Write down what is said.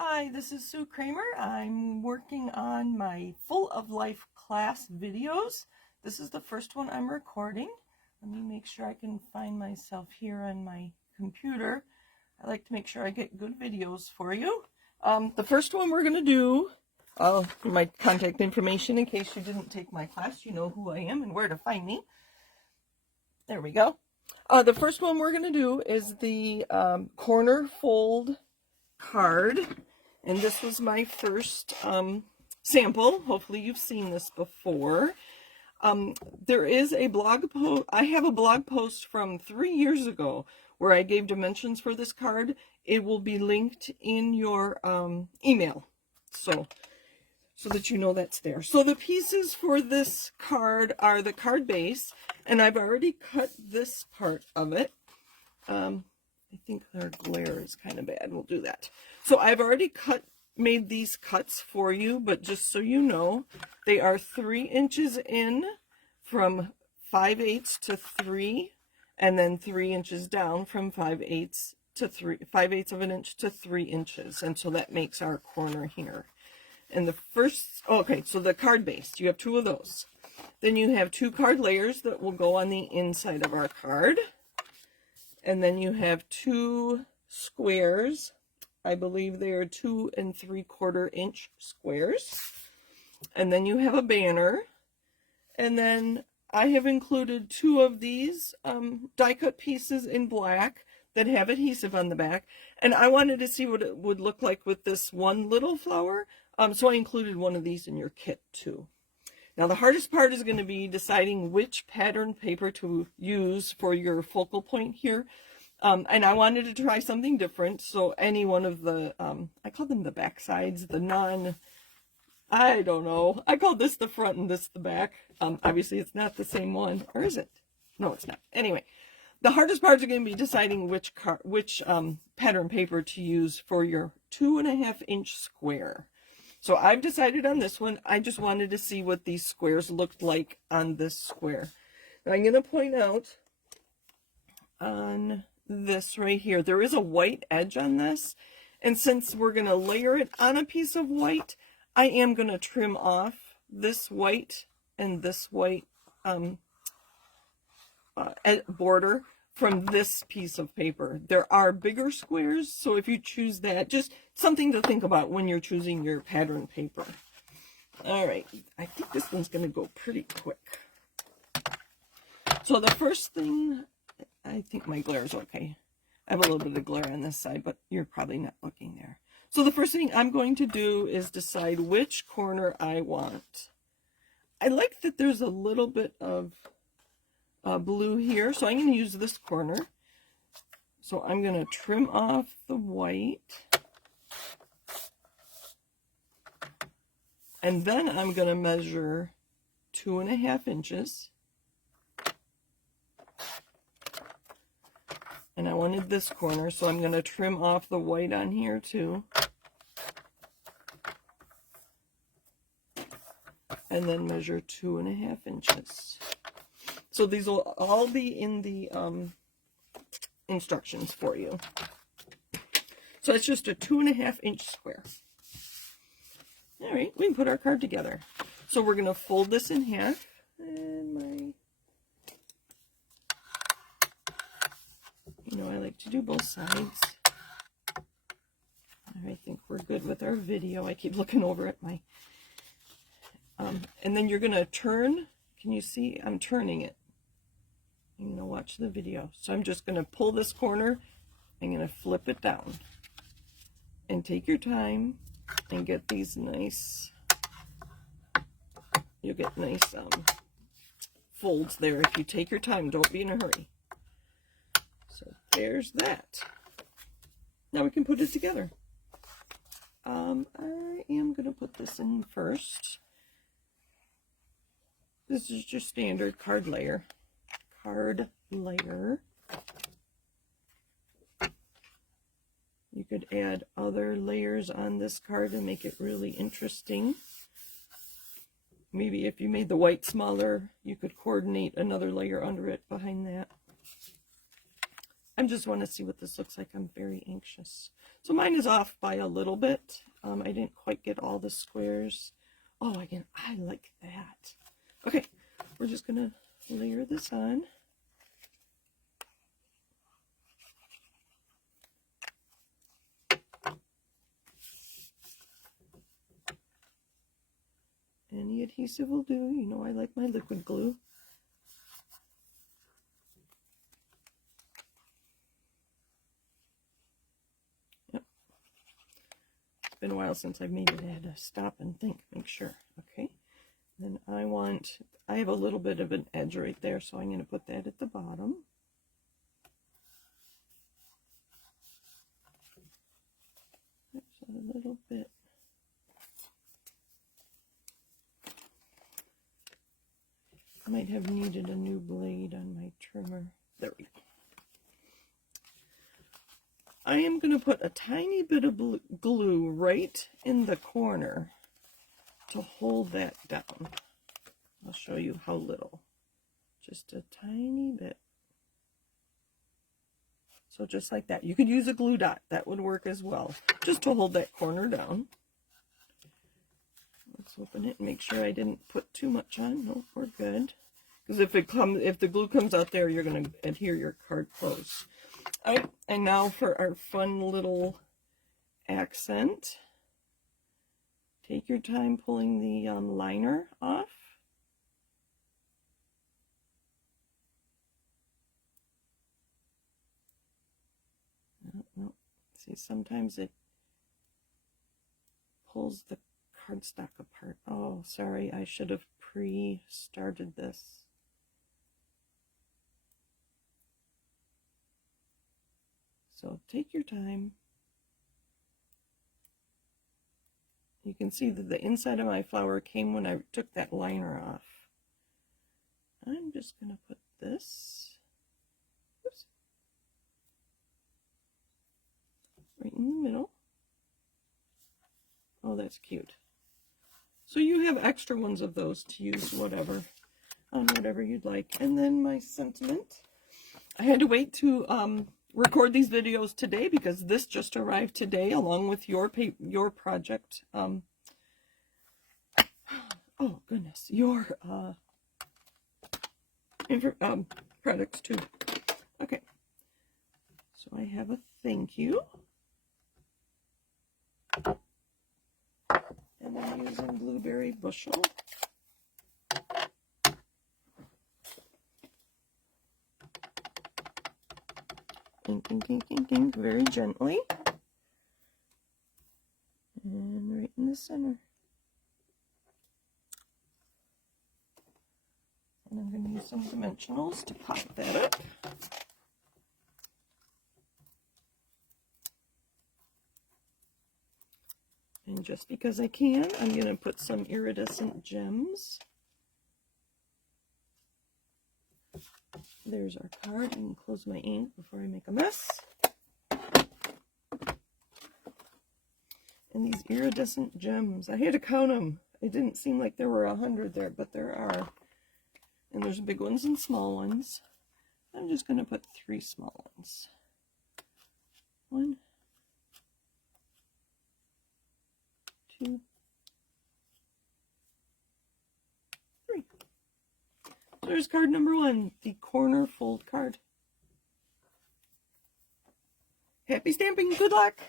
Hi, this is Sue Kramer. I'm working on my Full of Life class videos. This is the first one I'm recording. Let me make sure I can find myself here on my computer. I like to make sure I get good videos for you. The first one we're going to do, my contact information in case you didn't take my class, you know who I am and where to find me. There we go. The first one we're going to do is the corner fold card, and this was my first sample. Hopefully you've seen this before. There is a blog post. I have a blog post from 3 years ago where I gave dimensions for this card. It will be linked in your email, so that you know that's there. So the pieces for this card are the card base, and I've already cut this part of it. I think their glare is kind of bad. We'll do that. So I've already made these cuts for you, but just so you know, they are 3 inches in from 5/8 to 3, and then 3 inches down from 5/8 to 5/8 of an inch to 3 inches. And so that makes our corner here. And the first, okay, so the card base, you have 2 of those. Then you have 2 card layers that will go on the inside of our card. And then you have 2 squares. I believe they are 2 3/4 inch squares. And then you have a banner. And then I have included 2 of these die cut pieces in black that have adhesive on the back. And I wanted to see what it would look like with this one little flower. So I included one of these in your kit too. Now the hardest part is going to be deciding which pattern paper to use for your focal point here. And I wanted to try something different. So any one of the, I call them the back sides, I don't know. I call this the front and this the back. Obviously it's not the same one, or is it? No, it's not. Anyway, the hardest parts are going to be deciding which pattern paper to use for your 2.5 inch square. So I've decided on this one. I just wanted to see what these squares looked like on this square. Now I'm going to point out on this right here, there is a white edge on this. And since we're going to layer it on a piece of white, I am going to trim off this white and this white border from this piece of paper. There are bigger squares, so if you choose that, just something to think about when you're choosing your pattern paper. All right, I think this one's going to go pretty quick. So the first thing, I think my glare is okay. I have a little bit of glare on this side, but you're probably not looking there. So the first thing I'm going to do is decide which corner I want. I like that there's a little bit of blue here, so I'm going to use this corner. So I'm going to trim off the white, and then I'm going to measure 2.5 inches, and I wanted this corner, so I'm going to trim off the white on here too, and then measure 2.5 inches. So these will all be in the instructions for you. So it's just a 2.5 inch square. All right, we can put our card together. So we're going to fold this in half. And I like to do both sides. I think we're good with our video. I keep looking over at my... and then you're going to turn. Can you see? I'm turning it. I'm going to watch the video. So I'm just going to pull this corner. I'm going to flip it down. And take your time and get these nice, you'll get nice folds there if you take your time. Don't be in a hurry. So there's that. Now we can put it together. I am going to put this in first. This is your standard card layer. You could add other layers on this card and make it really interesting. Maybe if you made the white smaller, you could coordinate another layer under it behind that. I just want to see what this looks like. I'm very anxious. So mine is off by a little bit. I didn't quite get all the squares. Oh, again, I like that. Okay, we're just going to layer this on. Any adhesive will do. You know I like my liquid glue. Yep. It's been a while since I've made it. I had to stop and think, make sure. Okay. Then I have a little bit of an edge right there, so I'm going to put that at the bottom. There's a little bit. I might have needed a new blade on my trimmer. There we go. I am going to put a tiny bit of glue right in the corner to hold that down. I'll show you how little. Just a tiny bit. So just like that. You could use a glue dot. That would work as well. Just to hold that corner down. Let's open it and make sure I didn't put too much on. Nope, we're good. Because if the glue comes out there, you're going to adhere your card close. All right, and now for our fun little accent. Take your time pulling the liner off. No. See, sometimes it pulls the cardstock apart. Oh, sorry, I should have pre-started this. So take your time. You can see that the inside of my flower came when I took that liner off. I'm just going to put this, oops, right in the middle. Oh, that's cute. So you have extra ones of those to use whatever, on whatever you'd like. And then my sentiment. I had to wait to record these videos today because this just arrived today along with your project. Oh goodness, your products too. Okay, so I have a thank you, and I'm using Blueberry Bushel. Ink, ink, ink, ink, ink, very gently. And right in the center. And I'm going to use some dimensionals to pop that up. And just because I can, I'm going to put some iridescent gems. There's our card. And close my ink before I make a mess. And these iridescent gems, I had to count them. It didn't seem like there were 100 there, but there are. And there's big ones and small ones. I'm just going to put 3 small ones. 1, 2, 3. So there's card number 1, the corner fold card. Happy stamping, good luck!